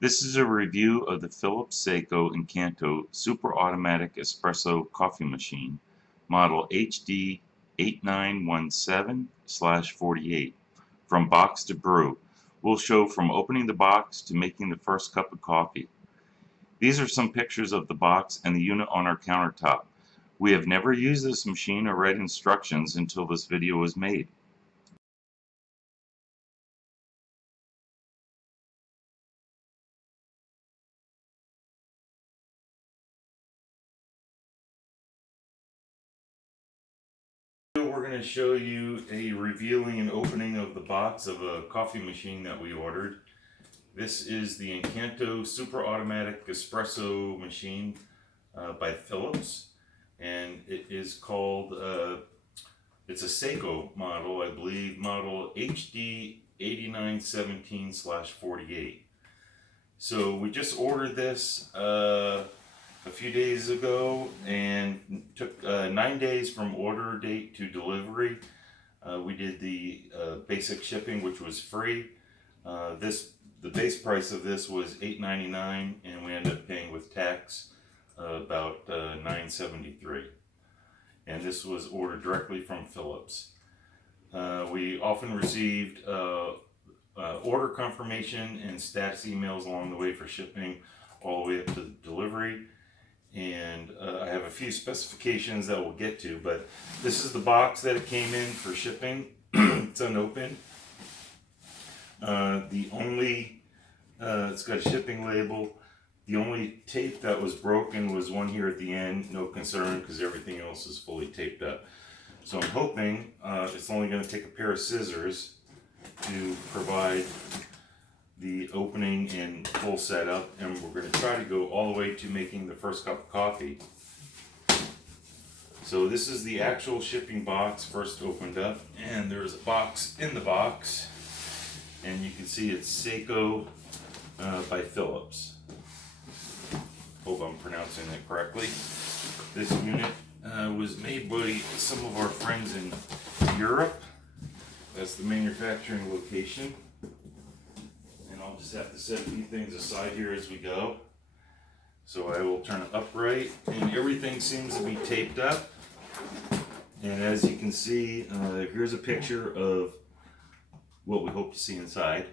This is a review of the Philips Saeco Incanto Super-automatic espresso coffee machine, model HD8917/48, from box to brew. We'll show from opening the box to making the first cup of coffee. These are some pictures of the box and the unit on our countertop. We have never used this machine or read instructions until this video was made. We're going to show you a revealing and opening of the box of a coffee machine that we ordered. This is the Incanto Super-automatic espresso machine by Philips, and it is called, it's a Saeco model, I believe, model HD8917/48. So we just ordered this a few days ago and took 9 days from order date to delivery. We did the basic shipping, which was free. The base price of this was $8.99, and we ended up paying with tax about $9.73. And this was ordered directly from Philips. We often received order confirmation and status emails along the way for shipping all the way up to delivery. And I have a few specifications that we'll get to, but this is the box that it came in for shipping. It's unopened. It's got a shipping label. The only tape that was broken was one here at the end. No concern, because everything else is fully taped up. So I'm hoping it's only going to take a pair of scissors to provide the opening and full setup, and we're going to try to go all the way to making the first cup of coffee. So this is the actual shipping box first opened up, and there's a box in the box, and you can see it's Saeco by Philips. Hope I'm pronouncing that correctly. This unit was made by some of our friends in Europe. That's the manufacturing location. I'll just have to set a few things aside here as we go. So I will turn it upright, and everything seems to be taped up. And as you can see, here's a picture of what we hope to see inside.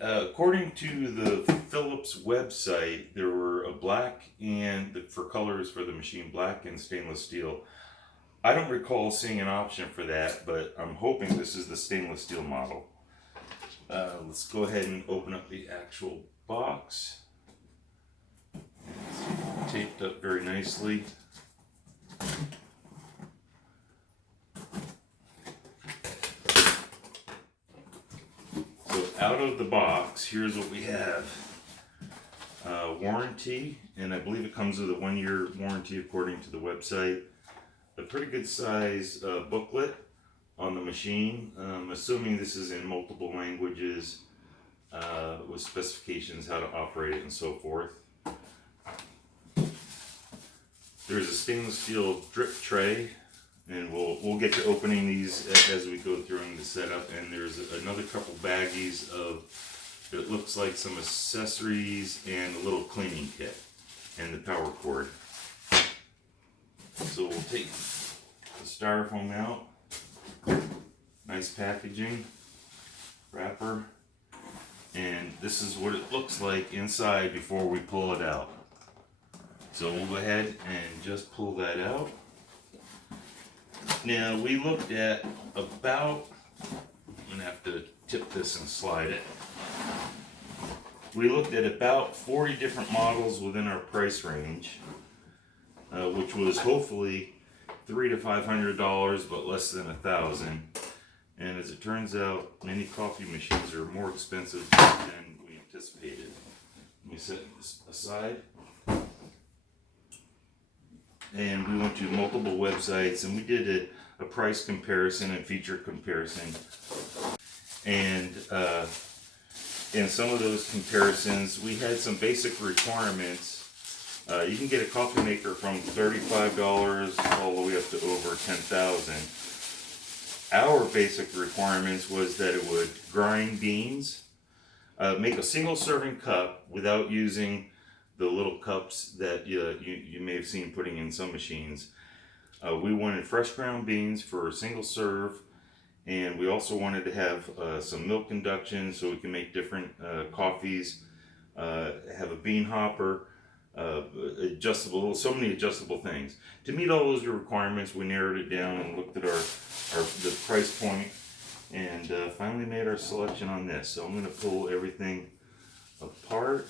According to the Philips website, there were a black and for colors for the machine, black and stainless steel. I don't recall seeing an option for that, but I'm hoping this is the stainless steel model. Let's go ahead and open up the actual box. It's taped up very nicely. So out of the box, here's what we have. Warranty, and I believe it comes with a 1-year warranty according to the website. A pretty good size booklet on the machine. Assuming this is in multiple languages with specifications how to operate it and so forth. There's a stainless steel drip tray, and we'll get to opening these as we go through the setup. And there's another couple baggies of, it looks like some accessories and a little cleaning kit and the power cord. So we'll take the styrofoam out. Nice packaging, wrapper, and this is what it looks like inside before we pull it out. So we'll go ahead and just pull that out. Now we looked at about, I'm going to have to tip this and slide it. We looked at about 40 different models within our price range, which was hopefully $300 to $500, but less than $1,000. And as it turns out, many coffee machines are more expensive than we anticipated. Let me set this aside. And we went to multiple websites, and we did a price comparison and feature comparison. And in some of those comparisons, we had some basic requirements. You can get a coffee maker from $35 all the way up to over $10,000. Our basic requirements was that it would grind beans, make a single serving cup without using the little cups that you may have seen putting in some machines. We wanted fresh ground beans for a single serve, and we also wanted to have some milk induction so we can make different coffees, have a bean hopper, adjustable, so many adjustable things. To meet all those requirements, we narrowed it down and looked at the price point, and finally made our selection on this. So I'm going to pull everything apart,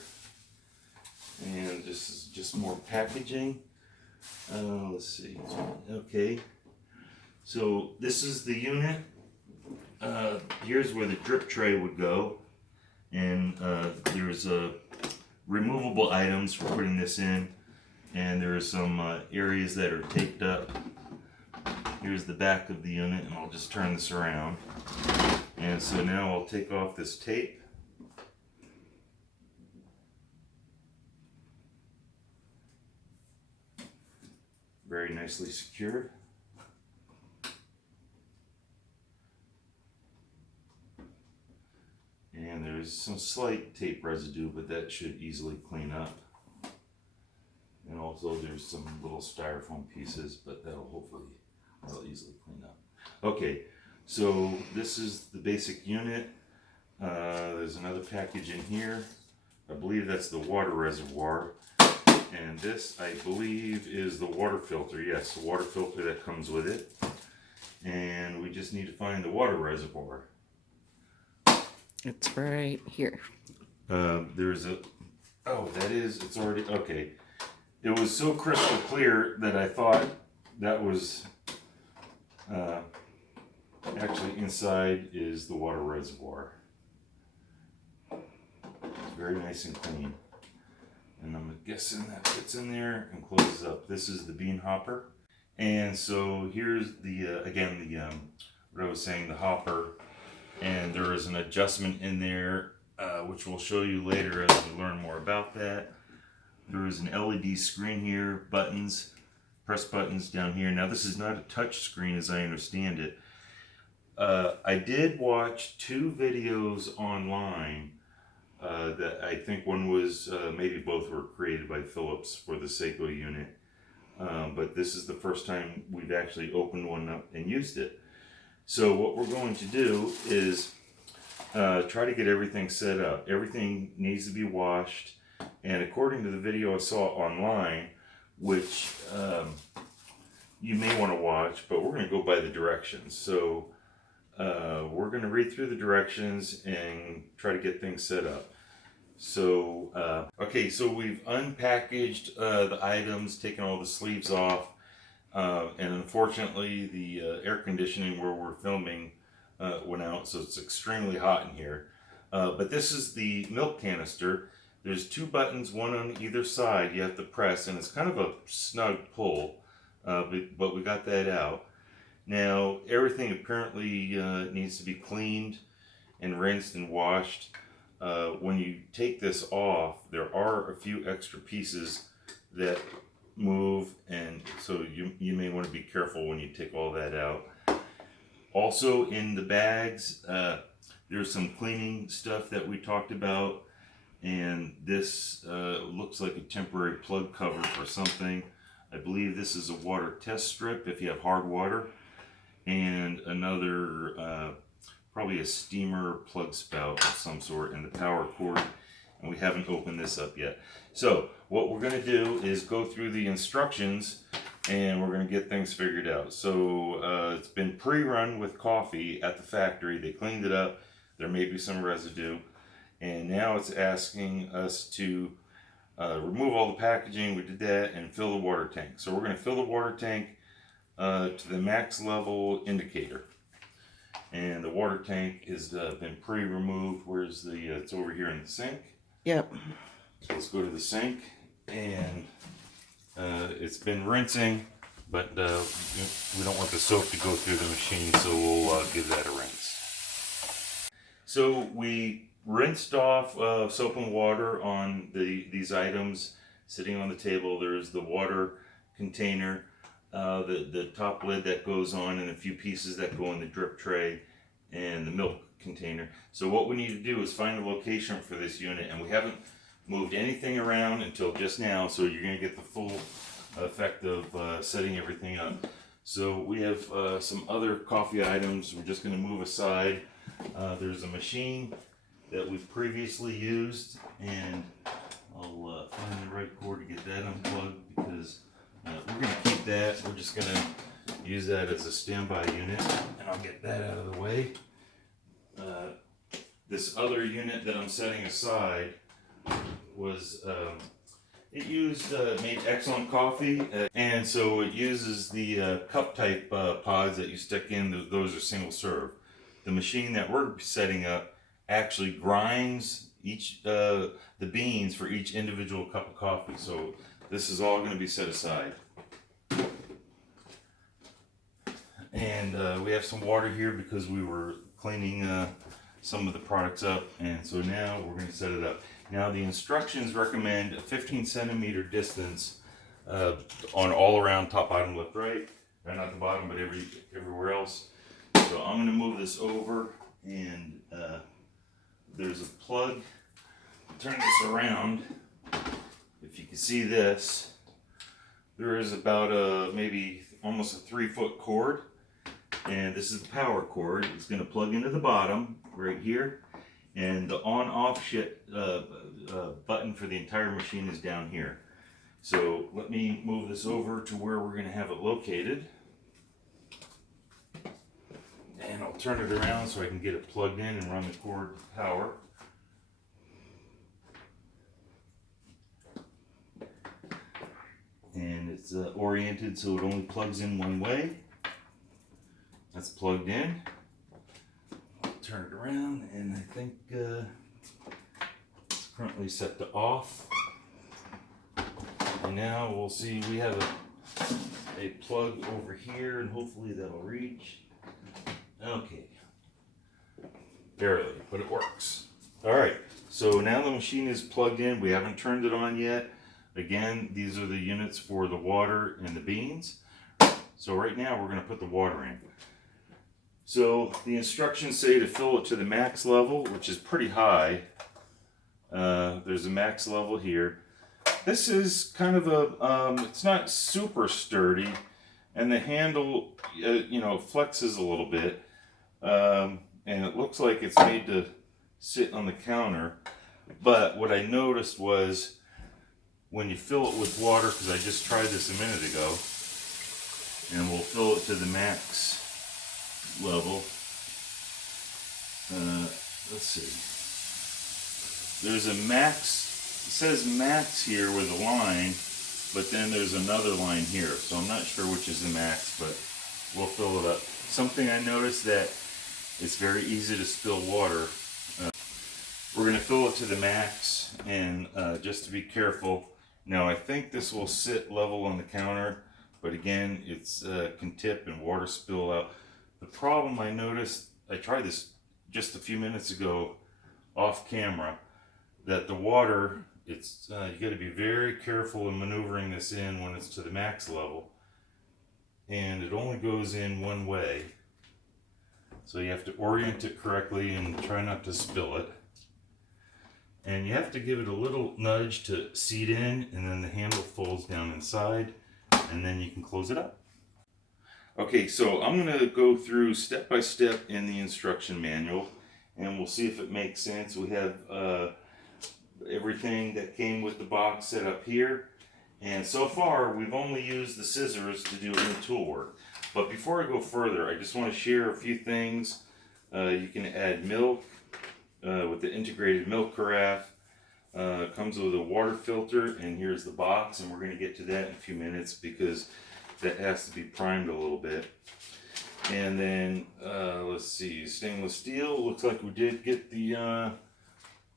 and this is just more packaging. Let's see. Okay, so this is the unit. Here's where the drip tray would go, and there's removable items for putting this in, and there are some areas that are taped up. Here's the back of the unit, and I'll just turn this around. And so now I'll take off this tape. Very nicely secured. And there's some slight tape residue, but that should easily clean up. And also there's some little styrofoam pieces, but that'll easily clean up. Okay, so this is the basic unit. There's another package in here. I believe that's the water reservoir. And this, I believe, is the water filter. Yes, the water filter that comes with it. And we just need to find the water reservoir. It's right here. There's a, oh, it's already, okay. It was so crystal clear that I thought that was, actually inside is the water reservoir. It's very nice and clean. And I'm guessing that fits in there and closes up. This is the bean hopper. And so here's the, what I was saying, the hopper. And there is an adjustment in there, which we'll show you later as we learn more about that. There is an LED screen here, buttons, press buttons down here. Now this is not a touch screen as I understand it. I did watch 2 videos online that I think one was, maybe both were created by Philips for the Saeco unit. But this is the first time we've actually opened one up and used it. So what we're going to do is try to get everything set up. Everything needs to be washed, and according to the video I saw online, which you may want to watch, but we're going to go by the directions. So we're going to read through the directions and try to get things set up. So, okay, so we've unpackaged the items, taken all the sleeves off. And unfortunately, the air conditioning where we're filming went out, so it's extremely hot in here. But this is the milk canister. There's 2 buttons, one on either side you have to press, and it's kind of a snug pull, but we got that out. Now, everything apparently needs to be cleaned and rinsed and washed. When you take this off, there are a few extra pieces that move, and so you may want to be careful when you take all that out. Also in the bags, there's some cleaning stuff that we talked about, and this looks like a temporary plug cover for something. I believe this is a water test strip if you have hard water, and another probably a steamer plug spout of some sort, and the power cord. And we haven't opened this up yet. So what we're going to do is go through the instructions, and we're going to get things figured out. So it's been pre-run with coffee at the factory. They cleaned it up. There may be some residue, and now it's asking us to remove all the packaging. We did that, and fill the water tank. So we're going to fill the water tank to the max level indicator. And the water tank has been pre-removed. Where's the, it's over here in the sink. Yep. So let's go to the sink, and it's been rinsing, but we don't want the soap to go through the machine, so we'll give that a rinse. So we rinsed off soap and water on these items sitting on the table. There's the water container, the top lid that goes on, and a few pieces that go in the drip tray, and the milk container. So what we need to do is find a location for this unit, and we haven't moved anything around until just now, so you're going to get the full effect of setting everything up. So we have some other coffee items we're just going to move aside. There's a machine that we've previously used, and I'll find the right cord to get that unplugged, because we're going to keep that. We're just going to use that as a standby unit, and I'll get that out of the way. This other unit that I'm setting aside was made excellent coffee, and so it uses the cup type pods that you stick in. Those are single serve. The machine that we're setting up actually grinds the beans for each individual cup of coffee. So this is all going to be set aside. And we have some water here because we were cleaning some of the products up, and so now we're going to set it up. Now the instructions recommend a 15 centimeter distance on all around, top, bottom, left, right. Not the bottom, but everywhere else. So I'm going to move this over, and there's a plug. Turn this around. If you can see this, there is about maybe almost a 3-foot cord, and this is the power cord. It's going to plug into the bottom right here, and the on-off button for the entire machine is down here. So let me move this over to where we're going to have it located, and I'll turn it around so I can get it plugged in and run the cord power. And it's oriented so it only plugs in one way. That's plugged in. I'll turn it around, and I think it's currently set to off. And now we'll see, we have a plug over here, and hopefully that'll reach. Okay. Barely, but it works. Alright, so now the machine is plugged in. We haven't turned it on yet. Again, these are the units for the water and the beans. So right now we're going to put the water in. So the instructions say to fill it to the max level, which is pretty high. There's a max level here. This is kind of it's not super sturdy, and the handle, flexes a little bit. And it looks like it's made to sit on the counter. But what I noticed was, when you fill it with water, because I just tried this a minute ago, and we'll fill it to the max level. Let's see. There's a max, it says max here with a line, but then there's another line here. So I'm not sure which is the max, but we'll fill it up. Something I noticed, that it's very easy to spill water. We're going to fill it to the max, and just to be careful. Now I think this will sit level on the counter, but again, it's can tip and water spill out. The problem I noticed, I tried this just a few minutes ago off camera, that the water, it's you got to be very careful in maneuvering this in when it's to the max level, and it only goes in one way. So you have to orient it correctly and try not to spill it. And you have to give it a little nudge to seat in, and then the handle folds down inside, and then you can close it up. Okay, so I'm going to go through step by step in the instruction manual, and we'll see if it makes sense. We have everything that came with the box set up here, and so far we've only used the scissors to do any tool work. But before I go further, I just want to share a few things. You can add milk with the integrated milk carafe. Comes with a water filter, and here's the box, and we're going to get to that in a few minutes because that has to be primed a little bit. And then let's see, stainless steel. Looks like we did get the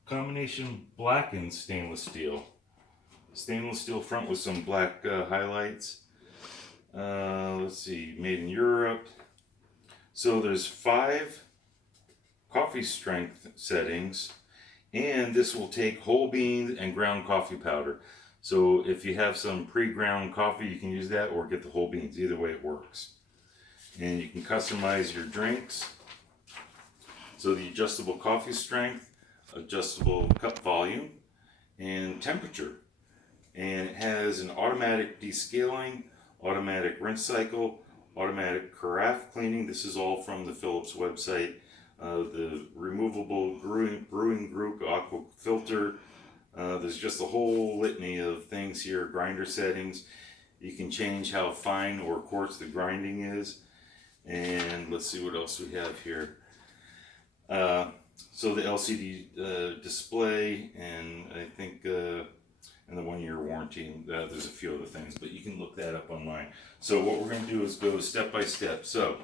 combination blackened stainless steel. Stainless steel front with some black highlights. Let's see, made in Europe. So there's 5 coffee strength settings, and this will take whole beans and ground coffee powder. So if you have some pre-ground coffee, you can use that, or get the whole beans. Either way it works. And you can customize your drinks. So the adjustable coffee strength, adjustable cup volume, and temperature. And it has an automatic descaling, automatic rinse cycle, automatic carafe cleaning. This is all from the Philips website. The removable brewing group aqua filter. There's just a whole litany of things here. Grinder settings. You can change how fine or coarse the grinding is. And let's see what else we have here. So the LCD display, and I think and the 1-year warranty. There's a few other things, but you can look that up online. So what we're going to do is go step by step. So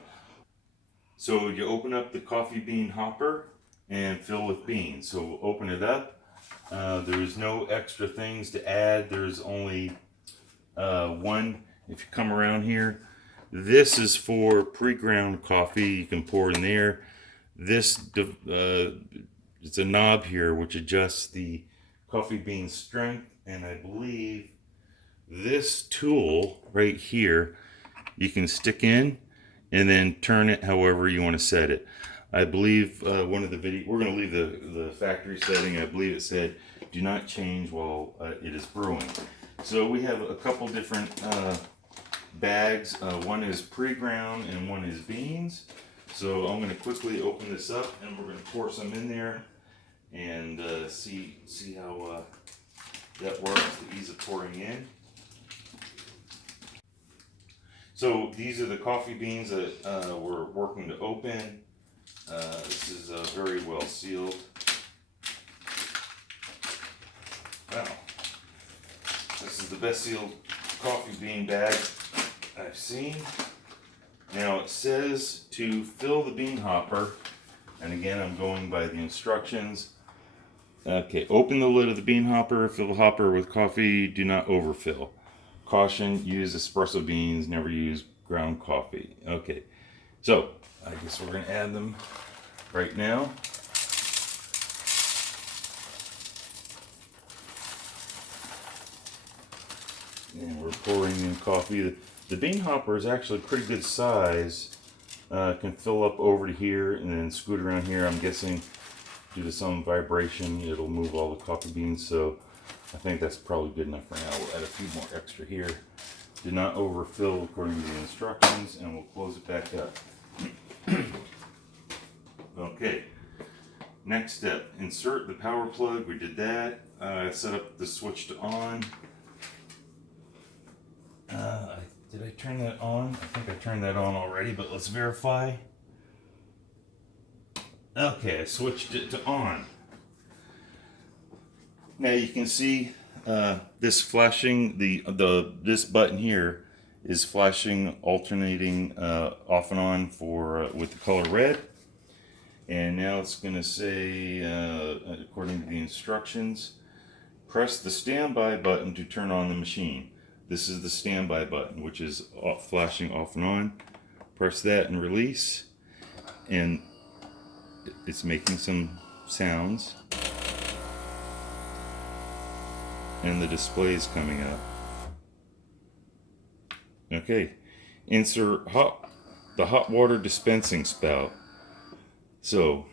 you open up the coffee bean hopper and fill with beans. So open it up. There's no extra things to add. There's only one. If you come around here, this is for pre-ground coffee. You can pour in there. This it's a knob here which adjusts the coffee bean strength, and I believe this tool right here you can stick in and then turn it however you want to set it. I believe one of the videos, we're going to leave the factory setting. I believe it said do not change while it is brewing. So we have a couple different bags. One is pre-ground and one is beans. So I'm going to quickly open this up and we're going to pour some in there and see how that works, the ease of pouring in. So these are the coffee beans that we're working to open. This is very well sealed. Wow. This is the best sealed coffee bean bag I've seen. Now it says to fill the bean hopper, and again I'm going by the instructions. Okay, open the lid of the bean hopper, fill the hopper with coffee, do not overfill. Caution, use espresso beans, never use ground coffee. Okay, so I guess we're going to add them right now. And we're pouring in coffee. The bean hopper is actually pretty good size. Can fill up over to here and then scoot around here. I'm guessing due to some vibration it'll move all the coffee beans, so I think that's probably good enough for now. We'll add a few more extra here. Do not overfill according to the instructions, and we'll close it back up. Okay, next step, insert the power plug. We did that. Set up the switch to on. Did I turn that on? I think I turned that on already, but let's verify. Okay, I switched it to on. Now you can see this flashing, this button here is flashing, alternating off and on for with the color red. And now it's going to say, according to the instructions, press the standby button to turn on the machine. This is the standby button, which is flashing off and on. Press that and release, and it's making some sounds, and the display is coming up. Okay, insert the hot water dispensing spout. So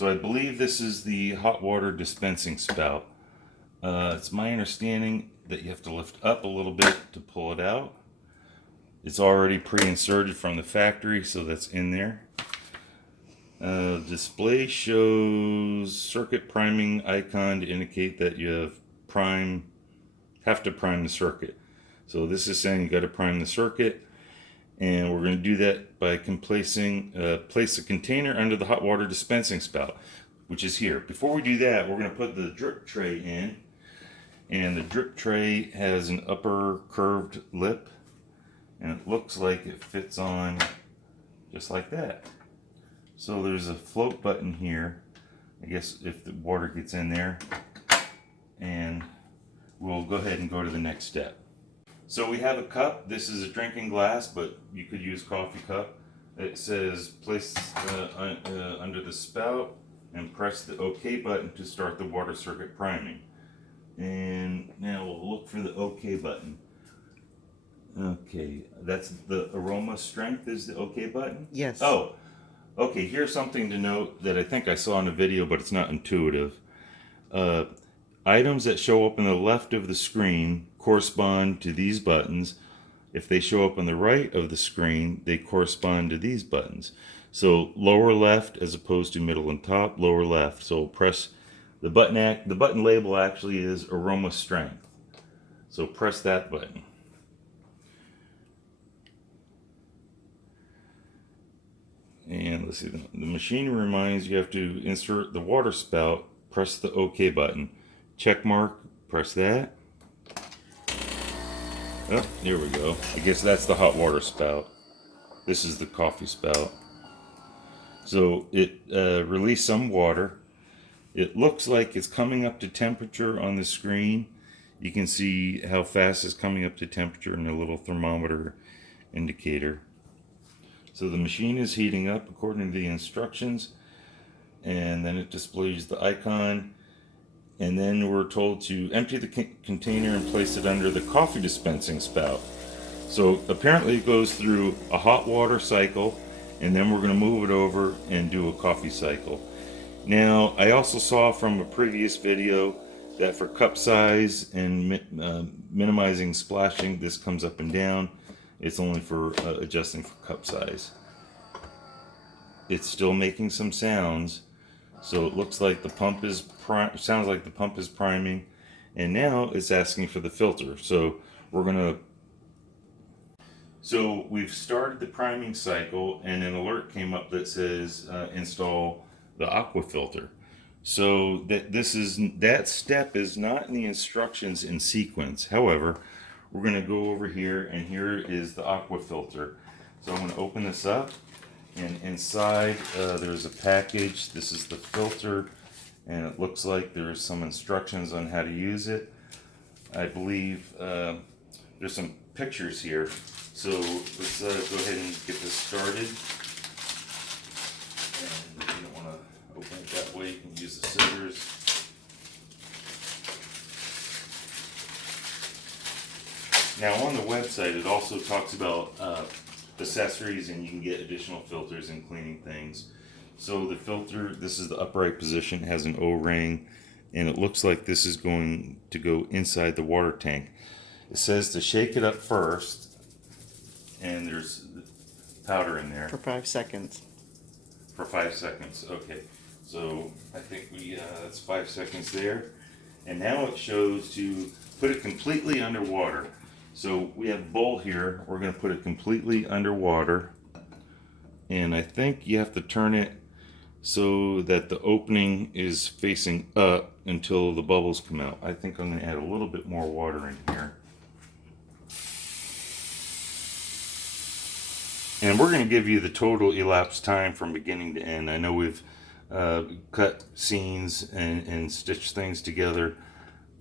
I believe this is the hot water dispensing spout. It's my understanding that you have to lift up a little bit to pull it out. It's already pre-inserted from the factory, so that's in there. Display shows circuit priming icon to indicate that you have to prime the circuit. So this is saying you got to prime the circuit, and we're going to do that by place a container under the hot water dispensing spout, which is here. Before we do that, we're going to put the drip tray in, and the drip tray has an upper curved lip, and it looks like it fits on just like that. So there's a float button here, I guess if the water gets in there, and we'll go ahead and go to the next step. So we have a cup. This is a drinking glass, but you could use coffee cup. It says place under the spout and press the OK button to start the water circuit priming. And now we'll look for the OK button. Okay, that's the aroma strength is the OK button? Yes. Oh, Okay, here's something to note that I think I saw in the video, but it's not intuitive. Uh, Items that show up on the left of the screen correspond to these buttons. If they show up on the right of the screen, they correspond to these buttons. So lower left as opposed to middle and top, lower left. So press the button. The button label actually is aroma strength. So press that button. And let's see, the machine reminds you have to insert the water spout, press the OK button. Check mark, press that. Oh, here we go. I guess that's the hot water spout. This is the coffee spout. So it released some water. It looks like it's coming up to temperature on the screen. You can see how fast it's coming up to temperature in a little thermometer indicator. So the machine is heating up according to the instructions, and then it displays the icon, and then we're told to empty the container and place it under the coffee dispensing spout. So apparently it goes through a hot water cycle, and then we're going to move it over and do a coffee cycle. Now, I also saw from a previous video that for cup size and minimizing splashing, this comes up and down. It's only for adjusting for cup size. It's still making some sounds, so it looks like the pump is sounds like the pump is priming, and now it's asking for the filter. So we've started the priming cycle, and an alert came up that says install the aqua filter. So that step is not in the instructions in sequence. However, we're going to go over here, and here is the aqua filter. So I'm going to open this up, and inside there's a package. This is the filter, and it looks like there's some instructions on how to use it. I believe there's some pictures here. So let's go ahead and get this started. And if you don't want to open it that way, you can use the scissors. Now on the website, it also talks about accessories, and you can get additional filters and cleaning things. So the filter, this is the upright position, has an O-ring, and it looks like this is going to go inside the water tank. It says to shake it up first, and there's powder in there. For 5 seconds. For 5 seconds, okay. So I think that's 5 seconds there. And now it shows to put it completely underwater. So we have a bowl here. We're going to put it completely underwater. And I think you have to turn it so that the opening is facing up until the bubbles come out. I think I'm going to add a little bit more water in here. And we're going to give you the total elapsed time from beginning to end. I know we've cut scenes and stitched things together,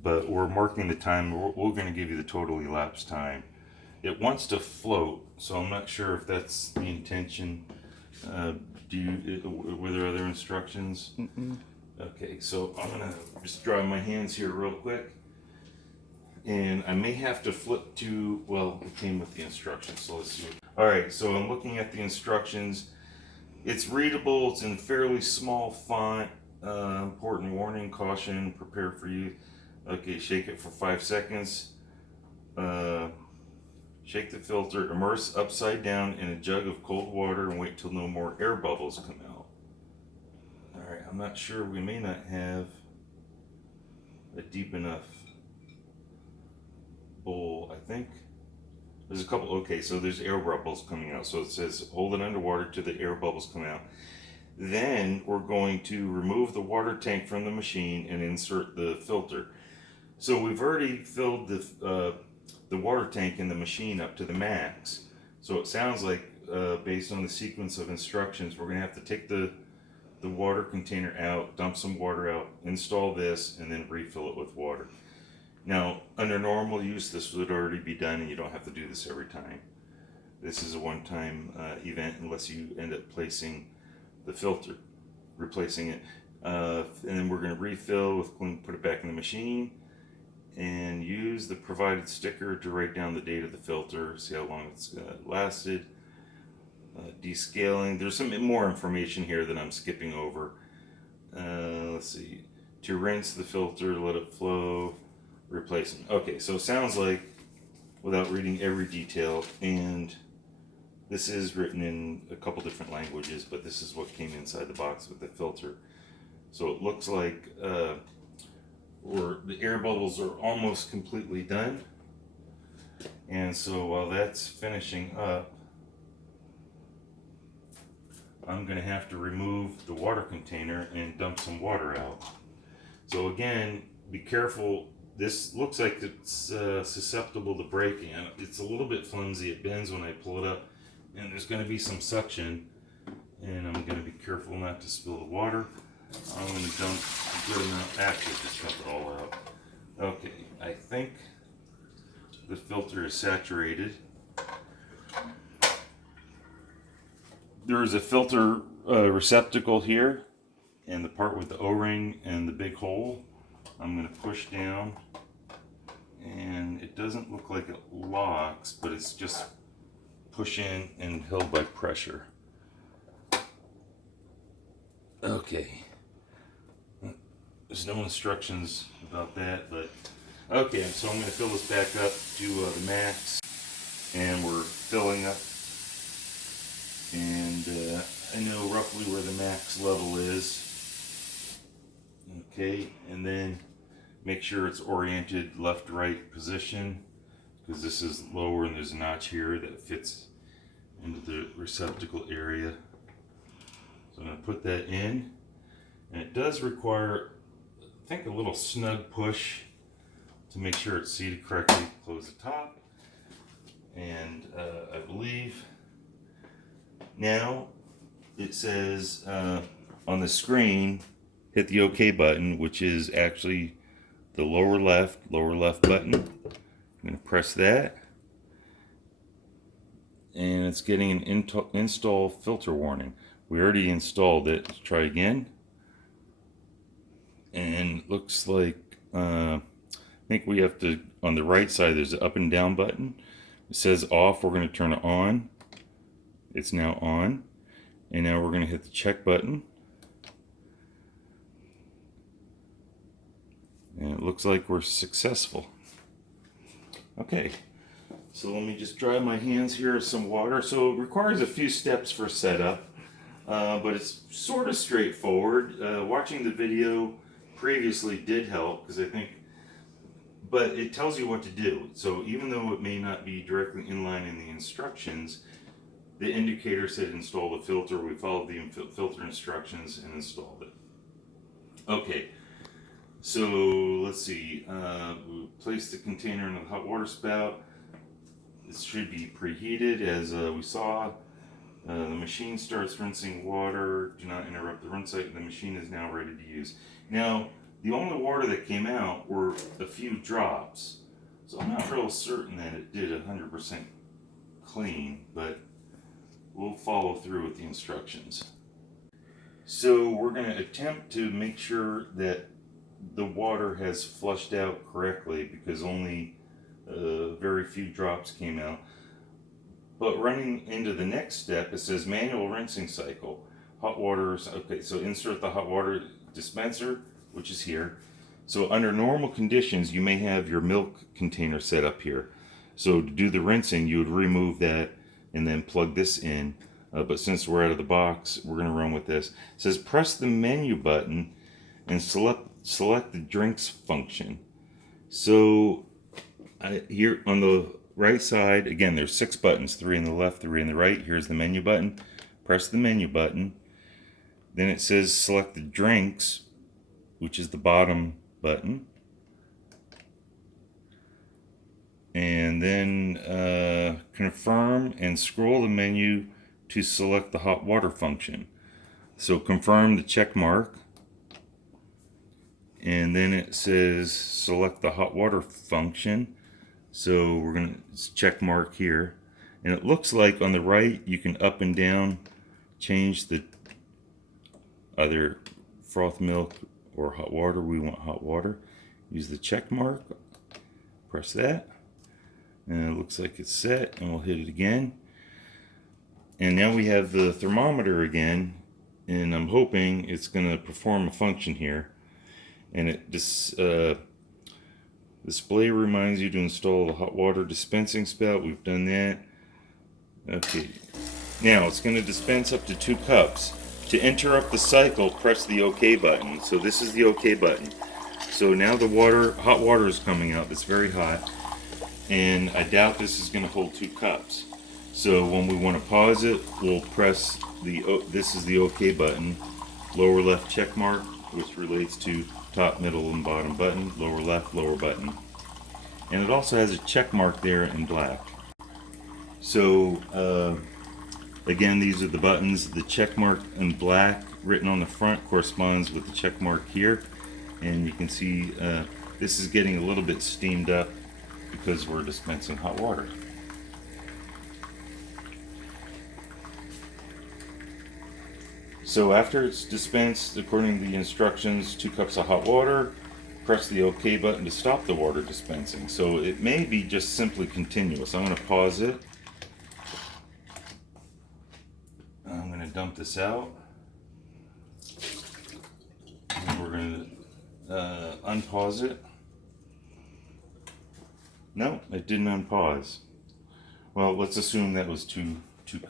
but we're marking the time. We're going to give you the total elapsed time. It wants to float, so I'm not sure if that's the intention. Were there other instructions? Mm-mm. Okay, so I'm going to just dry my hands here real quick. And I may have to flip to, well, it came with the instructions, so let's see. Alright, so I'm looking at the instructions. It's readable, it's in fairly small font. Important warning, caution, prepare for use. Okay, shake it for 5 seconds. Shake the filter, immerse upside down in a jug of cold water, and wait till no more air bubbles come out. Alright, I'm not sure, we may not have a deep enough bowl, I think. There's a couple, okay, so there's air bubbles coming out. So it says hold it underwater till the air bubbles come out. Then we're going to remove the water tank from the machine and insert the filter. So we've already filled the water tank in the machine up to the max. So it sounds like, based on the sequence of instructions, we're going to have to take the water container out, dump some water out, install this, and then refill it with water. Now, under normal use, this would already be done, and you don't have to do this every time. This is a one-time event unless you end up placing the filter, replacing it. And then we're going to refill with clean, put it back in the machine, and use the provided sticker to write down the date of the filter, see how long it's lasted. descaling. There's some more information here that I'm skipping over. Let's see. To rinse the filter, let it flow, replacement. Okay, so it sounds like, without reading every detail, and this is written in a couple different languages, but this is what came inside the box with the filter. So it looks like the air bubbles are almost completely done. And so while that's finishing up, I'm going to have to remove the water container and dump some water out. So again, be careful. This looks like it's susceptible to breaking. It's a little bit flimsy. It bends when I pull it up, and there's going to be some suction, and I'm going to be careful not to spill the water. I'm going to dump a good amount, actually just dump it all out. Okay, I think the filter is saturated. There is a filter receptacle here, and the part with the O-ring and the big hole. I'm going to push down, and it doesn't look like it locks, but it's just push in and held by pressure. Okay. There's no instructions about that, but okay, so I'm going to fill this back up to the max, and we're filling up, and I know roughly where the max level is. Okay, and then make sure it's oriented left-right position, because this is lower and there's a notch here that fits into the receptacle area. So I'm going to put that in, and it does require, I think, a little snug push to make sure it's seated correctly. Close the top, and I believe now it says on the screen, hit the OK button, which is actually the lower left button. I'm going to press that, and it's getting an install filter warning. We already installed it. Let's try again. And looks like I think we have to, on the right side there's an up and down button. It says off. We're going to turn it on. It's now on, and now we're going to hit the check button, and it looks like we're successful. Okay, so let me just dry my hands here with some water. So it requires a few steps for setup, but it's sort of straightforward. Watching the video previously did help, because I think, but it tells you what to do. So even though it may not be directly in line in the instructions, the indicator said install the filter. We followed the filter instructions and installed it. Okay, so let's see. We place the container in the hot water spout. This should be preheated, as we saw. The machine starts rinsing water. Do not interrupt the rinse cycle. The machine is now ready to use. Now, the only water that came out were a few drops, so I'm not real certain that it did 100% clean, but we'll follow through with the instructions. So we're going to attempt to make sure that the water has flushed out correctly, because only very few drops came out. But running into the next step, it says manual rinsing cycle. Hot water. Okay, so insert the hot water dispenser, which is here. So under normal conditions, you may have your milk container set up here. So to do the rinsing, you would remove that and then plug this in. But since we're out of the box, we're going to run with this. It says press the menu button and select the drinks function. So here on the right side, again, there's 6 buttons, 3 on the left, 3 on the right. Here's the menu button. Press the menu button. Then it says select the drinks, which is the bottom button. And then confirm and scroll the menu to select the hot water function. So confirm the check mark, and then it says select the hot water function. So we're going to check mark here, and it looks like on the right you can up and down change the either froth milk or hot water. We want hot water. Use the check mark, press that, and it looks like it's set, and we'll hit it again. And now we have the thermometer again, and I'm hoping it's going to perform a function here. And this display reminds you to install the hot water dispensing spout. We've done that. Okay, now it's going to dispense up to 2 cups. To interrupt the cycle, press the OK button. So this is the OK button. So now the hot water is coming out. It's very hot, and I doubt this is going to hold 2 cups. So when we want to pause it, we'll press this is the OK button, lower left check mark, which relates to top, middle, and bottom button, lower left, lower button. And it also has a check mark there in black. So again, these are the buttons. The check mark in black written on the front corresponds with the check mark here. And you can see this is getting a little bit steamed up because we're dispensing hot water. So after it's dispensed, according to the instructions, 2 cups of hot water, press the OK button to stop the water dispensing. So it may be just simply continuous. I'm going to pause it. I'm going to dump this out. And we're going to unpause it. No, it didn't unpause. Well, let's assume that was two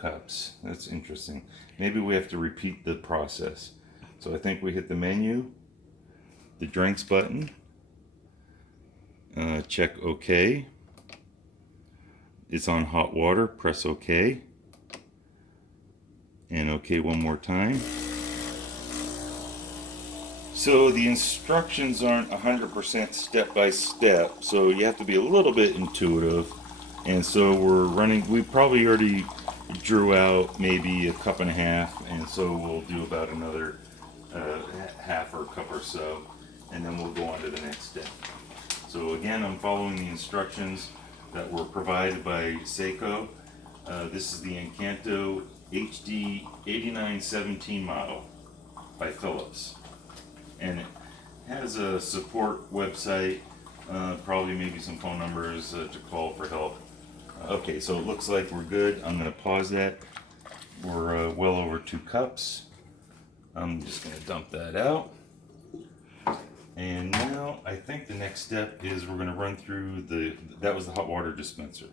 cups. That's interesting. Maybe we have to repeat the process. So I think we hit the menu, the drinks button, check OK. It's on hot water, press OK, and OK one more time. So the instructions aren't 100% step by step, so you have to be a little bit intuitive. And so we're running, we probably already drew out maybe a cup and a half, and so we'll do about another half or a cup or so, and then we'll go on to the next step. So again, I'm following the instructions that were provided by Saeco. This is the Incanto HD 8917 model by Philips, and it has a support website, probably maybe some phone numbers to call for help. Okay, so it looks like we're good. I'm going to pause that. We're well over 2 cups. I'm just going to dump that out. And now I think the next step is we're going to run through that was the hot water dispenser.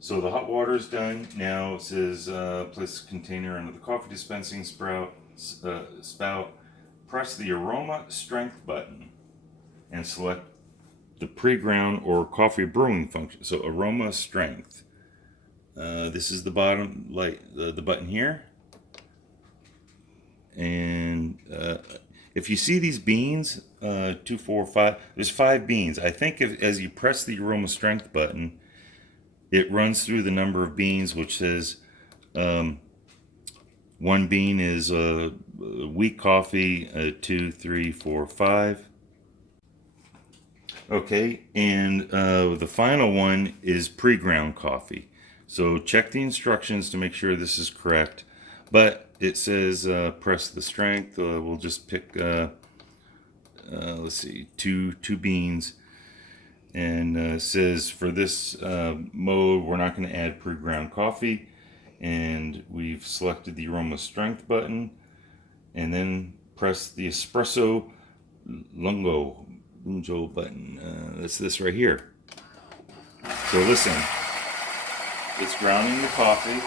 So the hot water is done. Now it says place container under the coffee dispensing spout. Press the aroma strength button and select the pre-ground or coffee brewing function. So aroma strength. This is the bottom light, the button here. And if you see these beans, 2, 4, 5, there's 5 beans. I think as you press the aroma strength button, it runs through the number of beans, which says 1 bean is weak coffee, 2, 3, 4, 5. Okay, and the final one is pre-ground coffee. So check the instructions to make sure this is correct. But it says press the strength. We'll just pick, let's see, two beans. And it says for this mode, we're not going to add pre-ground coffee. And we've selected the aroma strength button. And then press the espresso lungo button. That's this right here. So listen, it's grounding the coffee.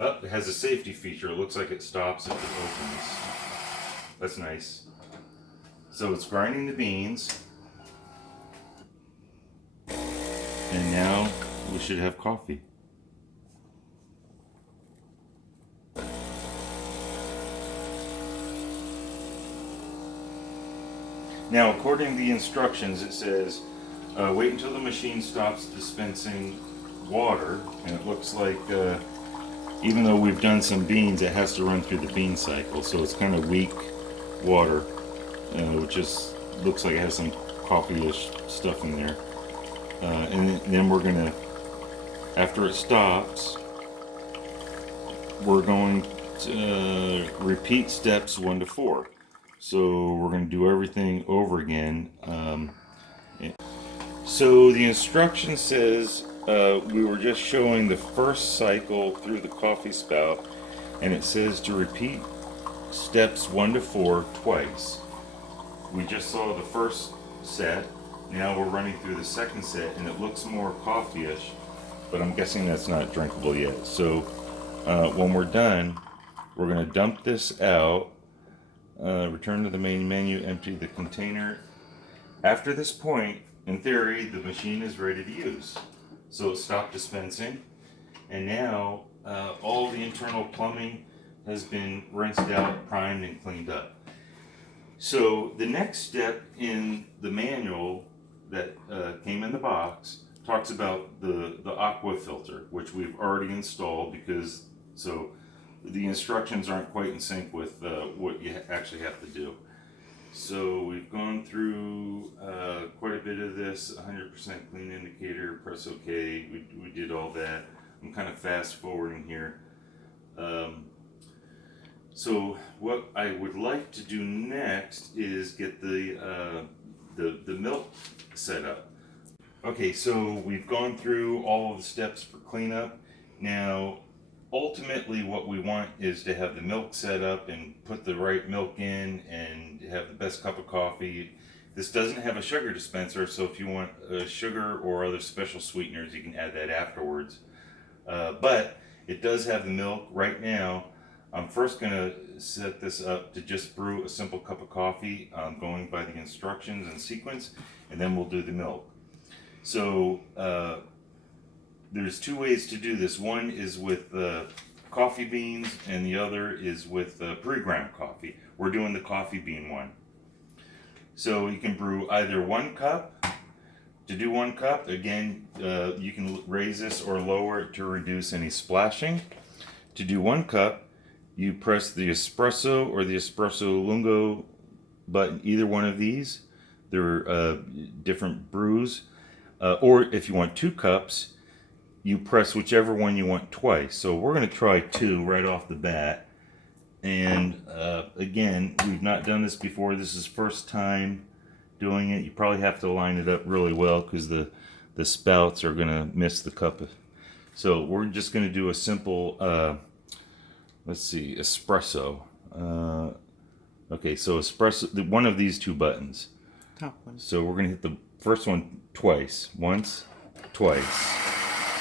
Oh, it has a safety feature. It looks like it stops if it opens. That's nice. So it's grinding the beans. And now we should have coffee. Now, according to the instructions, it says, wait until the machine stops dispensing water. And it looks like, even though we've done some beans, it has to run through the bean cycle. So it's kind of weak water, which just looks like it has some coffee-ish stuff in there. And then we're going to, after it stops, we're going to repeat steps 1 to 4. So we're going to do everything over again. So the instruction says we were just showing the first cycle through the coffee spout, and it says to repeat steps 1 to 4 twice. We just saw the first set. Now we're running through the second set, and it looks more coffee-ish, but I'm guessing that's not drinkable yet. So when we're done, we're going to dump this out, return to the main menu, empty the container. After this point, in theory, the machine is ready to use. So it stopped dispensing, and now all the internal plumbing has been rinsed out, primed, and cleaned up. So the next step in the manual that came in the box talks about the aqua filter, which we've already installed because the instructions aren't quite in sync with what you actually have to do. So we've gone through quite a bit of this, 100% clean indicator, press OK, we did all that. I'm kind of fast forwarding here. So what I would like to do next is get the milk set up. Okay, so we've gone through all of the steps for cleanup. Now, ultimately what we want is to have the milk set up and put the right milk in and have the best cup of coffee. This doesn't have a sugar dispenser, so if you want sugar or other special sweeteners, you can add that afterwards. But it does have the milk. Right now, I'm first going to set this up to just brew a simple cup of coffee, going by the instructions and sequence, and then we'll do the milk. So there's 2 ways to do this. One is with coffee beans, and the other is with pre-ground coffee. We're doing the coffee bean one. So you can brew either 1 cup. To do 1 cup, again, you can raise this or lower it to reduce any splashing. To do 1 cup, you press the espresso or the espresso lungo button, either one of these. There are different brews. Or if you want 2 cups, you press whichever one you want twice. So we're going to try 2 right off the bat. And again, we've not done this before. This is first time doing it. You probably have to line it up really well because the spouts are going to miss the cup. So we're just going to do a simple, let's see, espresso. Okay, so espresso, one of these 2 buttons. Top one. So we're going to hit the first one twice. Once, twice.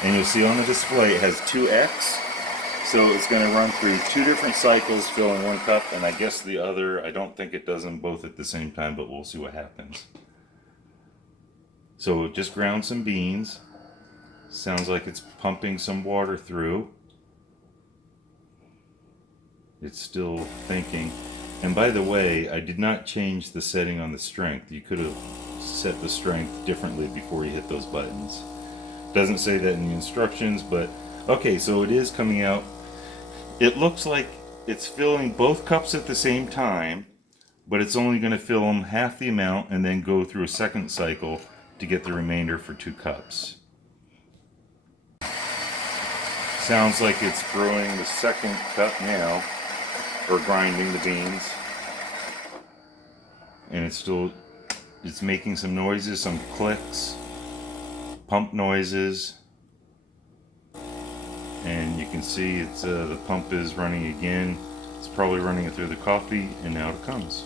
And you'll see on the display it has 2x. So it's going to run through 2 different cycles, filling 1 cup, and I guess the other, I don't think it does them both at the same time, but we'll see what happens. So just ground some beans. Sounds like it's pumping some water through. It's still thinking. And by the way, I did not change the setting on the strength. You could have set the strength differently before you hit those buttons. Doesn't say that in the instructions, but okay, so it is coming out. It looks like it's filling both cups at the same time, but it's only going to fill them half the amount and then go through a second cycle to get the remainder for 2 cups. Sounds like it's brewing the second cup now, or grinding the beans. And it's making some noises, some clicks, pump noises. And you can see it's the pump is running again. It's probably running it through the coffee, and now it comes.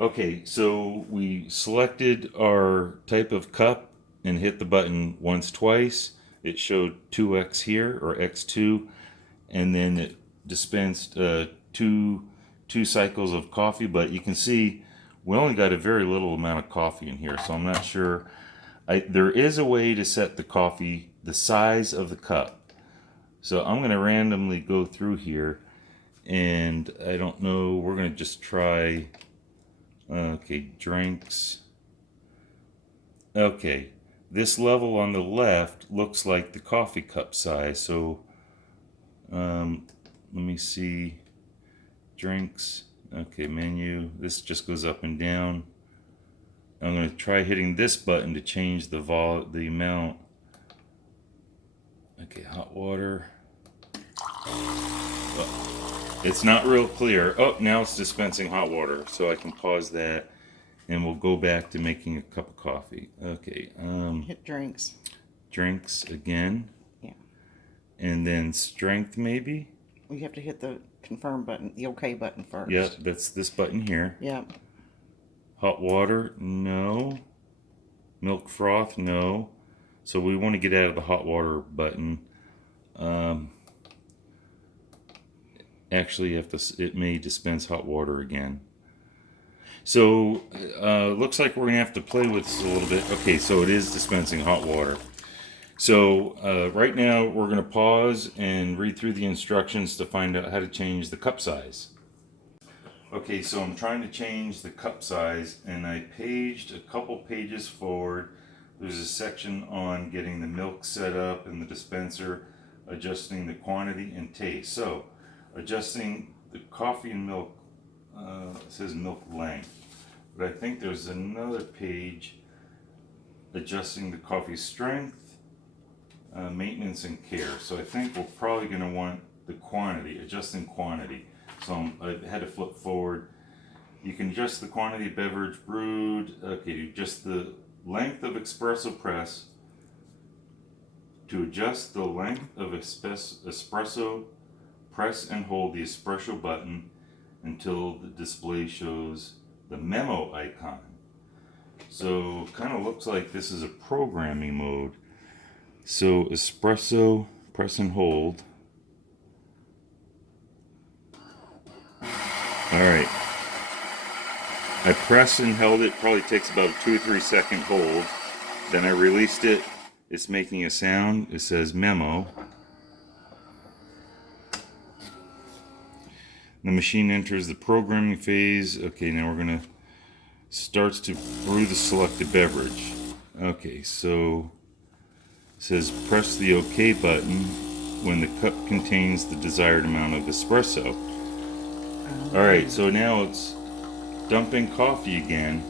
Okay, so we selected our type of cup and hit the button once, twice. It showed 2x here, or x2, and then it dispensed two cycles of coffee. But you can see we only got a very little amount of coffee in here, so I'm not sure. There is a way to set the coffee, the size of the cup. So I'm going to randomly go through here, and I don't know, we're going to just try, okay, drinks. Okay, this level on the left looks like the coffee cup size, so let me see, drinks. Okay, menu, this just goes up and down. I'm going to try hitting this button to change the amount. Okay, hot water. Oh, it's not real clear. Oh, now it's dispensing hot water, so I can pause that. and we'll go back to making a cup of coffee. Okay. Hit drinks. Drinks again. Yeah. And then strength maybe. You have to hit the confirm button, the OK button first. Yep, that's this button here. Yep. Hot water, no. Milk froth, no. So we want to get out of the hot water button. Actually, it may dispense hot water again. So looks like we're gonna have to play with this a little bit. Okay, so it is dispensing hot water. So right now we're gonna pause and read through the instructions to find out how to change the cup size. Okay, so I'm trying to change the cup size, and I paged a couple pages forward. There's a section on getting the milk set up in the dispenser, adjusting the quantity and taste. So adjusting the coffee and milk, it says milk length, but I think there's another page adjusting the coffee strength, maintenance and care. So I think we're probably going to want the quantity, adjusting quantity. So I had to flip forward. You can adjust the quantity of beverage brewed. Okay, adjust the length of espresso press. To adjust the length of espresso, press and hold the espresso button until the display shows the memo icon. So kind of looks like this is a programming mode. So espresso, press and hold. Alright, I pressed and held it, probably takes about a 2 or 3 second hold. Then I released it, it's making a sound, it says memo. The machine enters the programming phase. Okay, now we're gonna starts to brew the selected beverage. Okay, so it says press the OK button when the cup contains the desired amount of espresso. Alright, so now it's dumping coffee again,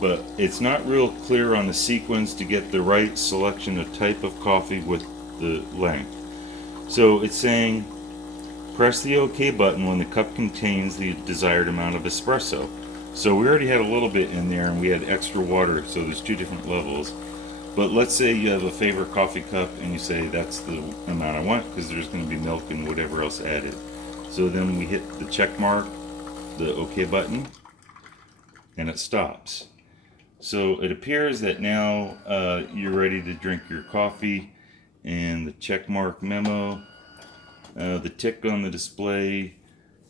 but it's not real clear on the sequence to get the right selection of type of coffee with the length. So it's saying press the OK button when the cup contains the desired amount of espresso. So we already had a little bit in there and we had extra water, so there's 2 different levels. But let's say you have a favorite coffee cup and you say that's the amount I want because there's going to be milk and whatever else added. So then we hit the check mark, the OK button, and it stops. So it appears that now you're ready to drink your coffee, and the check mark memo, the tick on the display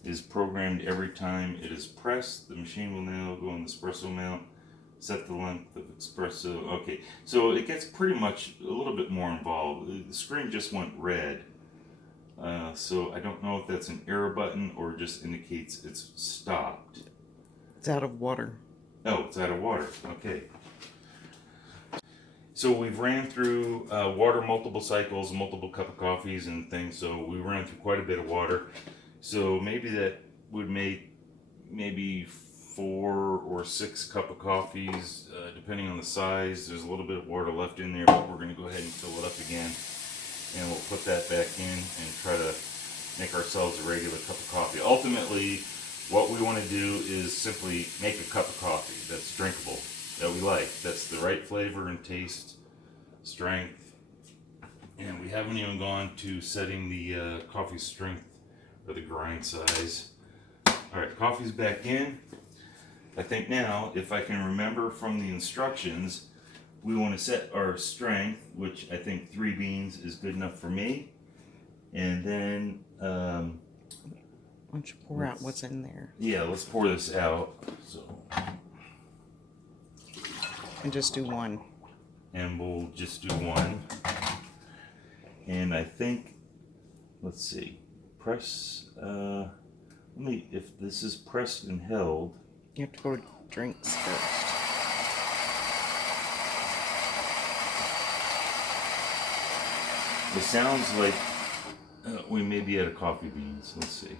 is programmed every time it is pressed. The machine will now go on the espresso mount, set the length of espresso. Okay, so it gets pretty much a little bit more involved. The screen just went red. So I don't know if that's an error button or just indicates it's stopped. It's out of water. Oh, it's out of water. Okay. So we've ran through water multiple cycles, multiple cup of coffees and things. So we ran through quite a bit of water. So maybe that would make maybe 4 or 6 cup of coffees, depending on the size. There's a little bit of water left in there, but we're going to go ahead and fill it up again. And we'll put that back in and try to make ourselves a regular cup of coffee. Ultimately, what we want to do is simply make a cup of coffee that's drinkable, that we like, that's the right flavor and taste, strength. And we haven't even gone to setting the coffee strength or the grind size. Alright, coffee's back in. I think now, if I can remember from the instructions, we want to set our strength, which I think 3 beans is good enough for me. And then why don't you pour out what's in there? Yeah, let's pour this out. So, and just do 1. And we'll just do 1. And I think, let's see, press, if this is pressed and held. You have to go to drinks first. It sounds like we may be out of coffee beans. Let's see.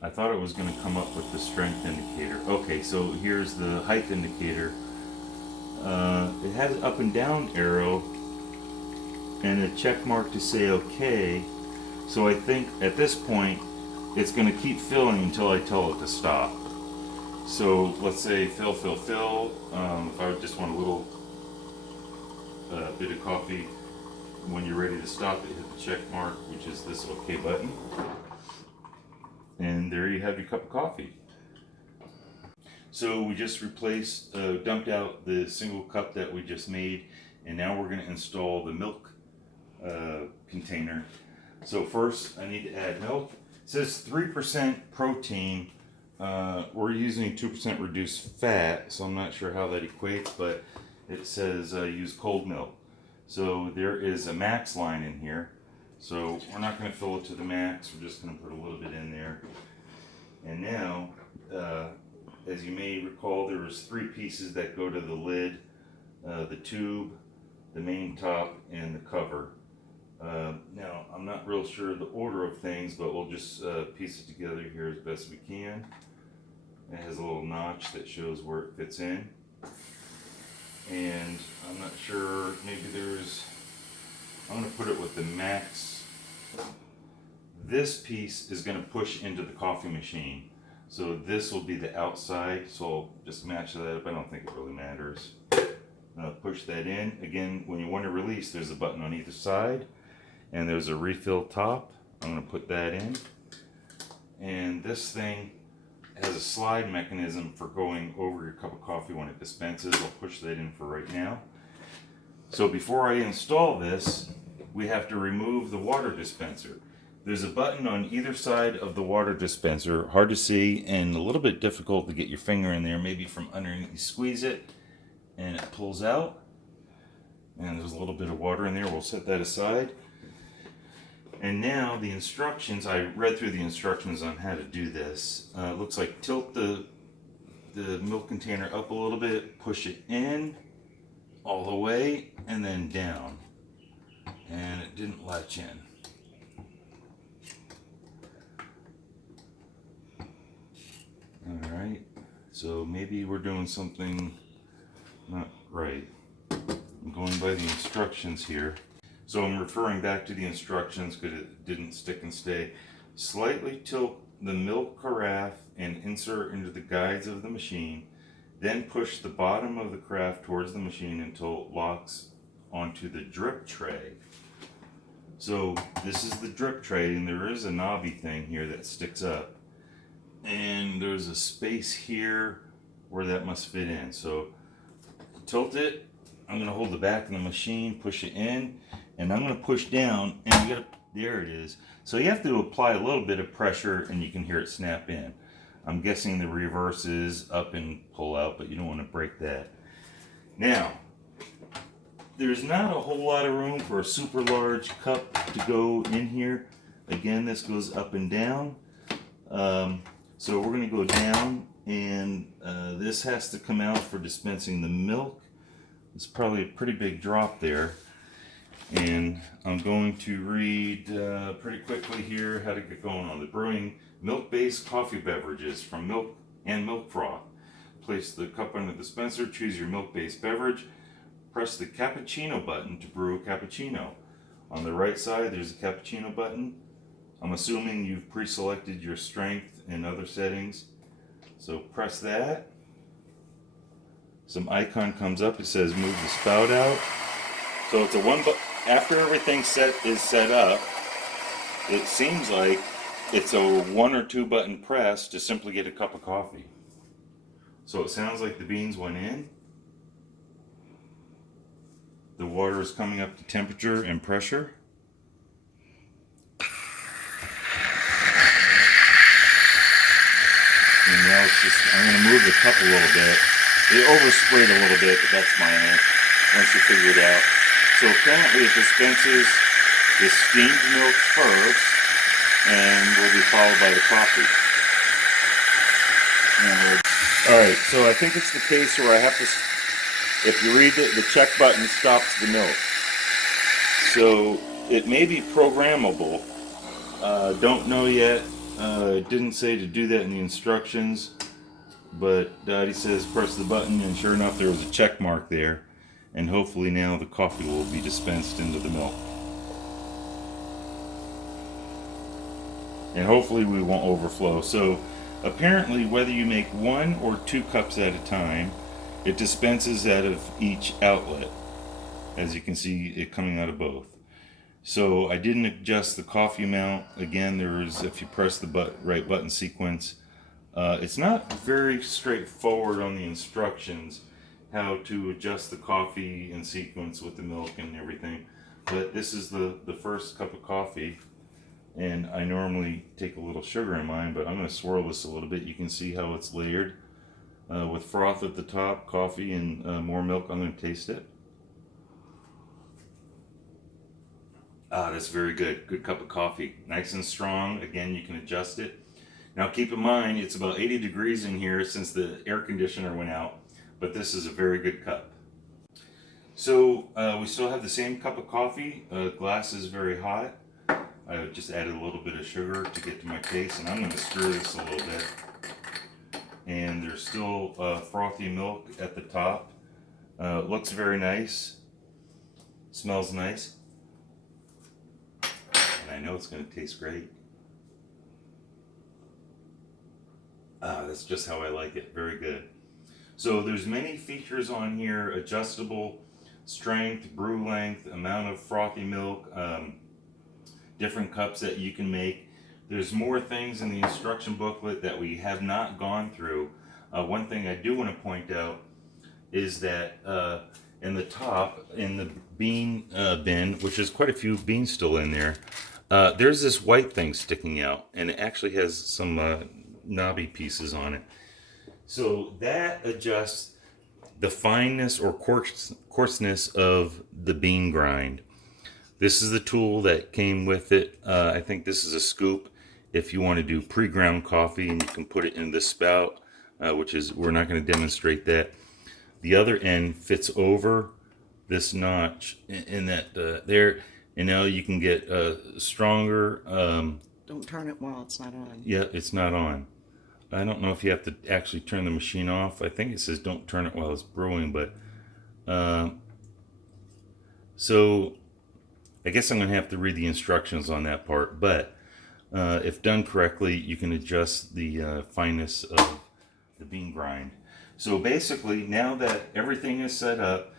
I thought it was going to come up with the strength indicator. Okay, so here's the height indicator. It has an up and down arrow and a check mark to say okay. So I think at this point it's going to keep filling until I tell it to stop. So let's say fill, fill, fill. If I just want a little bit of coffee, when you're ready to stop it, hit the check mark, which is this OK button. And there you have your cup of coffee. So we just replaced, dumped out the single cup that we just made, and now we're going to install the milk container. So first I need to add milk. It says 3% protein. We're using 2% reduced fat, so I'm not sure how that equates, but it says use cold milk. So there is a max line in here. So we're not going to fill it to the max, we're just going to put a little bit in there. And now, as you may recall, there was 3 pieces that go to the lid, the tube, the main top, and the cover. Now, I'm not real sure the order of things, but we'll just piece it together here as best we can. It has a little notch that shows where it fits in. And I'm not sure, maybe I'm going to put it with the max. This piece is going to push into the coffee machine. So this will be the outside, so I'll just match that up. I don't think it really matters. Push that in. Again, when you want to release, there's a button on either side, and there's a refill top. I'm going to put that in. And this thing has a slide mechanism for going over your cup of coffee when it dispenses. I'll push that in for right now. So before I install this, we have to remove the water dispenser. There's a button on either side of the water dispenser, hard to see and a little bit difficult to get your finger in there. Maybe from underneath, you squeeze it and it pulls out. And there's a little bit of water in there. We'll set that aside. And now the instructions, I read through the instructions on how to do this. It looks like tilt the milk container up a little bit, push it in all the way, and then down. And it didn't latch in. Alright, so maybe we're doing something not right. I'm going by the instructions here. So I'm referring back to the instructions because it didn't stick and stay. Slightly tilt the milk carafe and insert into the guides of the machine. Then push the bottom of the carafe towards the machine until it locks onto the drip tray. So this is the drip tray, and there is a knobby thing here that sticks up. And there's a space here where that must fit in. So tilt it. I'm going to hold the back of the machine, push it in, and I'm going to push down, and you got to, there it is. So you have to apply a little bit of pressure, and you can hear it snap in. I'm guessing the reverse is up and pull out, but you don't want to break that. Now, there's not a whole lot of room for a super large cup to go in here. Again, this goes up and down. So we're going to go down, and this has to come out for dispensing the milk. It's probably a pretty big drop there. And I'm going to read pretty quickly here how to get going on the brewing milk-based coffee beverages from milk and milk froth. Place the cup on the dispenser, choose your milk-based beverage, press the cappuccino button to brew a cappuccino. On the right side, there's a cappuccino button. I'm assuming you've pre-selected your strength and other settings. So press that. Some icon comes up, it says move the spout out. So it's a one button. After everything is set up, it seems like it's a 1 or 2 button press to simply get a cup of coffee. So it sounds like the beans went in. The water is coming up to temperature and pressure. And now it's just, I'm going to move the cup a little bit. It oversprayed a little bit, but that's minor once you figure it out. So currently it dispenses the steamed milk first, and will be followed by the coffee. Alright, so I think it's the case where I have to, if you read it, the check button stops the milk. So it may be programmable. Don't know yet. It didn't say to do that in the instructions, but Dottie says press the button, and sure enough there was a check mark there, and hopefully now the coffee will be dispensed into the milk. and hopefully we won't overflow. So apparently whether you make 1 or 2 cups at a time, it dispenses out of each outlet. As you can see, it coming out of both. So I didn't adjust the coffee amount. Again, if you press the right button sequence, it's not very straightforward on the instructions how to adjust the coffee in sequence with the milk and everything. But this is the first cup of coffee, and I normally take a little sugar in mine, but I'm going to swirl this a little bit. You can see how it's layered with froth at the top, coffee, and more milk. I'm going to taste it. Ah, that's very good. Good cup of coffee. Nice and strong. Again, you can adjust it. Now keep in mind, it's about 80 degrees in here since the air conditioner went out, but this is a very good cup. So we still have the same cup of coffee. Glass is very hot. I just added a little bit of sugar to get to my taste, and I'm going to stir this a little bit. And there's still frothy milk at the top. Looks very nice. Smells nice. I know it's going to taste great. That's just how I like it. Very good. So there's many features on here: adjustable strength, brew length, amount of frothy milk, different cups that you can make. There's more things in the instruction booklet that we have not gone through. One thing I do want to point out is that in the top, in the bean bin, which is quite a few beans still in there, there's this white thing sticking out, and it actually has some knobby pieces on it. So that adjusts the fineness or coarseness of the bean grind. This is the tool that came with it. I think this is a scoop if you want to do pre-ground coffee, and you can put it in the spout, which is, we're not going to demonstrate that. The other end fits over this notch in that there, and now you can get stronger. Don't turn it while it's not on. Yeah, it's not on. I don't know if you have to actually turn the machine off. I think it says don't turn it while it's brewing, but so I guess I'm going to have to read the instructions on that part. But if done correctly, you can adjust the fineness of the bean grind. So basically, now that everything is set up,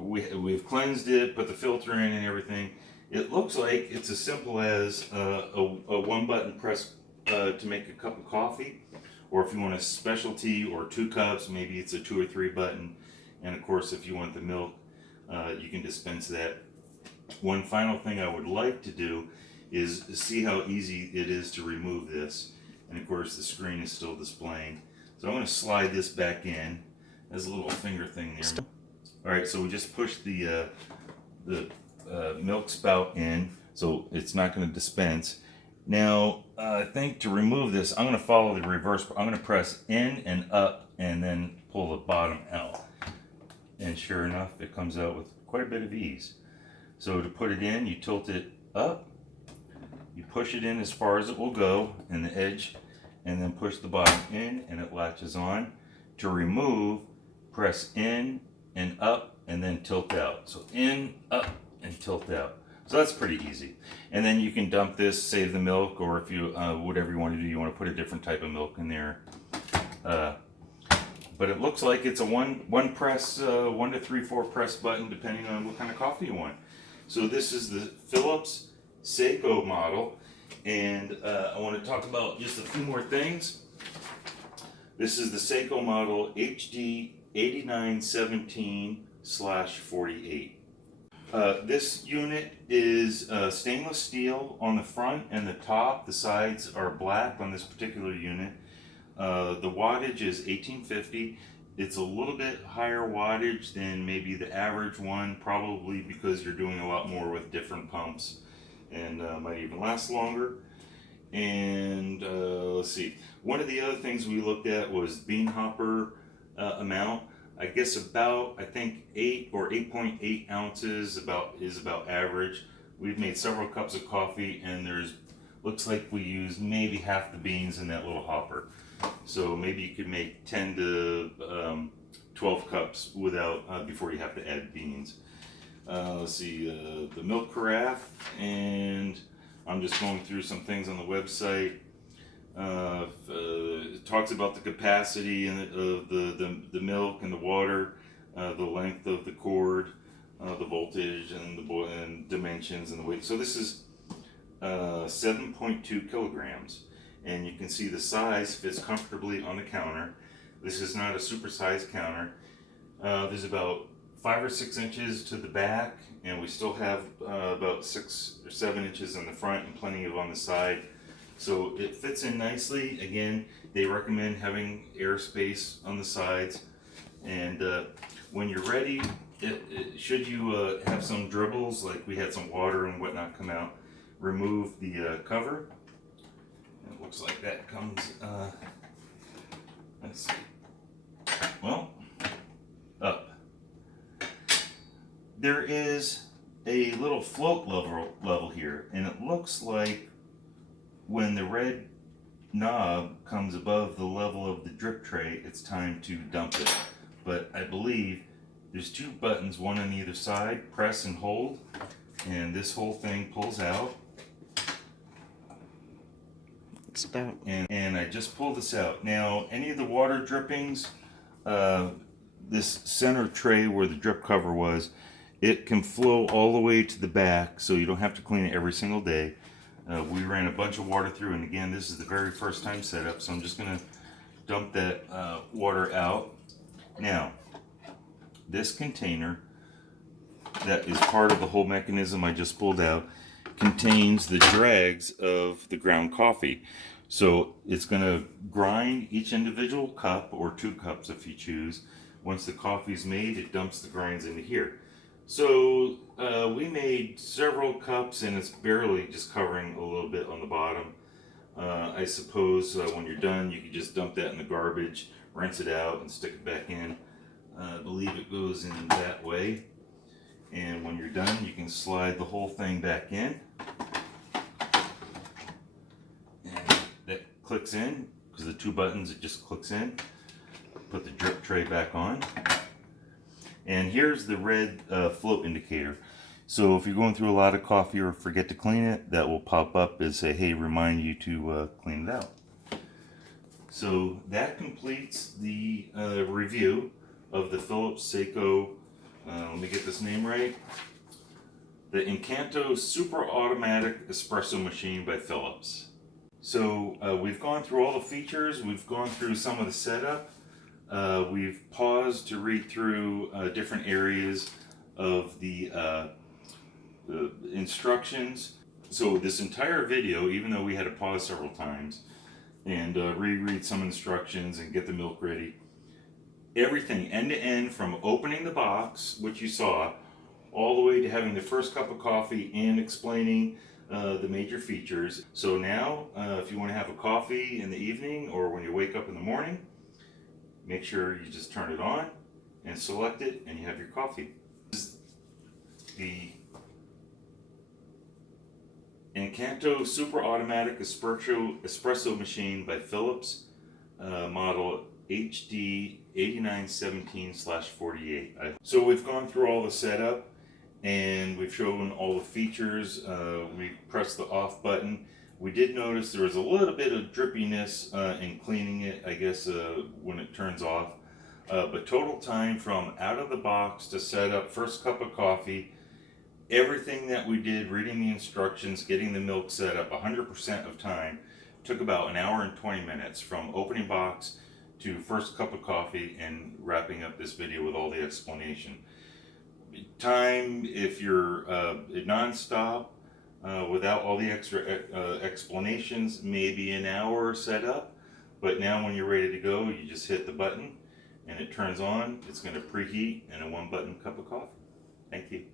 we've cleansed it, put the filter in and everything, it looks like it's as simple as a one button press to make a cup of coffee, or if you want a specialty or 2 cups, maybe it's a 2 or 3 button. And of course, if you want the milk, you can dispense that. One final thing I would like to do is see how easy it is to remove this. And of course, the screen is still displaying. So I'm going to slide this back in. There's a little finger thing there. All right, so we just pushed the milk spout in, so it's not going to dispense. Now, I think to remove this, I'm going to follow the reverse. I'm going to press in and up and then pull the bottom out. And sure enough, it comes out with quite a bit of ease. So to put it in, you tilt it up, you push it in as far as it will go in the edge, and then push the bottom in and it latches on. To remove, press in and up and then tilt out. So in, up, and tilt out. So that's pretty easy. And then you can dump this, save the milk, or if you, whatever you want to do, you want to put a different type of milk in there. But it looks like it's a one press, 1 to 3/4 press button, depending on what kind of coffee you want. So this is the Philips Saeco model, and I want to talk about just a few more things. This is the Saeco model HD 8917/48. This unit is stainless steel on the front and the top. The sides are black on this particular unit. The wattage is 1850. It's a little bit higher wattage than maybe the average one, probably because you're doing a lot more with different pumps, and might even last longer. And let's see, one of the other things we looked at was bean hopper amount. I guess about, I think 8 or 8.8 ounces is about average. We've made several cups of coffee, and looks like we used maybe half the beans in that little hopper. So maybe you could make 10 to 12 cups without before you have to add beans. Let's see, the milk carafe, and I'm just going through some things on the website. It talks about the capacity of the milk and the water, the length of the cord, the voltage, and and dimensions and the weight. So this is 7.2 kilograms, and you can see the size fits comfortably on the counter. This is not a super-sized counter. There's about 5 or 6 inches to the back, and we still have about 6 or 7 inches in the front and plenty of on the side. So it fits in nicely. Again, they recommend having airspace on the sides. And when you're ready, should you have some dribbles, like we had some water and whatnot come out, remove the cover. It looks like that comes, let's see, well, up. There is a little float level here, and it looks like when the red knob comes above the level of the drip tray, it's time to dump it. But I believe there's 2 buttons, one on either side, press and hold, and this whole thing pulls out. Stop. And I just pulled this out. Now, any of the water drippings, this center tray where the drip cover was, it can flow all the way to the back, so you don't have to clean it every single day. We ran a bunch of water through, and again, this is the very first time setup, so I'm just going to dump that water out. Now, this container that is part of the whole mechanism I just pulled out contains the dregs of the ground coffee. So it's going to grind each individual cup, or 2 cups if you choose. Once the coffee's made, it dumps the grinds into here. So we made several cups, and it's barely just covering a little bit on the bottom. I suppose when you're done, you can just dump that in the garbage, rinse it out, and stick it back in. I believe it goes in that way. And when you're done, you can slide the whole thing back in. And that clicks in, because the 2 buttons, it just clicks in. Put the drip tray back on. And here's the red float indicator. So if you're going through a lot of coffee or forget to clean it, that will pop up and say, hey, remind you to clean it out. So that completes the review of the Philips Saeco, let me get this name right, the Incanto Super-automatic espresso machine by Philips. So we've gone through all the features, we've gone through some of the setup. We've paused to read through different areas of the instructions. So this entire video, even though we had to pause several times and reread some instructions and get the milk ready, everything end to end, from opening the box, which you saw, all the way to having the first cup of coffee and explaining the major features. So now, if you want to have a coffee in the evening or when you wake up in the morning, make sure you just turn it on and select it, and you have your coffee. This is the Incanto Super-automatic espresso machine by Philips, model HD 8917/48. So we've gone through all the setup, and we've shown all the features. We pressed the off button. We did notice there was a little bit of drippiness in cleaning it, I guess, when it turns off. But total time from out of the box to set up first cup of coffee, everything that we did, reading the instructions, getting the milk set up, 100% of time, took about 1 hour and 20 minutes from opening box to first cup of coffee and wrapping up this video with all the explanation. Time, if you're non-stop, without all the extra explanations, maybe an hour setup. But now when you're ready to go, you just hit the button and it turns on. It's going to preheat, and a 1-button cup of coffee. Thank you.